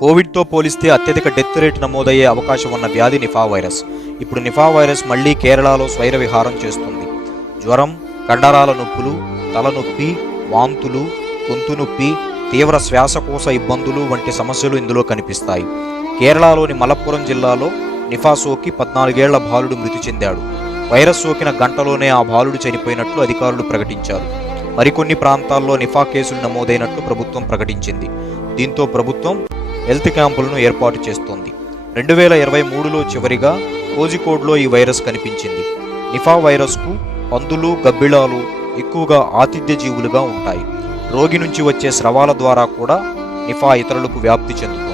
కోవిడ్తో పోలిస్తే అత్యధిక death rate నమోదయ్యే అవకాశం ఉన్న వ్యాధి నిఫా వైరస్. ఇప్పుడు నిఫా వైరస్ మళ్ళీ కేరళలో స్వైర విహారం చేస్తుంది. జ్వరం కండరాల నొప్పులు తలనొప్పి వాంతులు గొంతు నొప్పి తీవ్ర శ్వాసకోశ ఇబ్బందులు వంటి సమస్యలు ఇందులో కనిపిస్తాయి. కేరళలోని మలప్పురం జిల్లాలో నిఫా సోకి పద్నాలుగేళ్ళ బాలుడు మృతి చెందాడు. వైరస్ సోకిన గంటలోనే ఆ బాలుడు చనిపోయినట్లు అధికారులు ప్రకటించారు. మరికొన్ని ప్రాంతాల్లో నిఫా కేసులు నమోదైనట్లు ప్రభుత్వం ప్రకటించింది. దీంతో ప్రభుత్వం హెల్త్ క్యాంపులను ఏర్పాటు చేస్తోంది. రెండు వేల ఇరవై మూడులో చివరిగా కోజికోడ్లో ఈ వైరస్ కనిపించింది. నిఫా వైరస్కు పందులు గబ్బిళాలు ఎక్కువగా ఆతిథ్య జీవులుగా ఉంటాయి. రోగి నుంచి వచ్చే స్రవాల ద్వారా కూడా నిఫా ఇతరులకు వ్యాప్తి చెందుతుంది.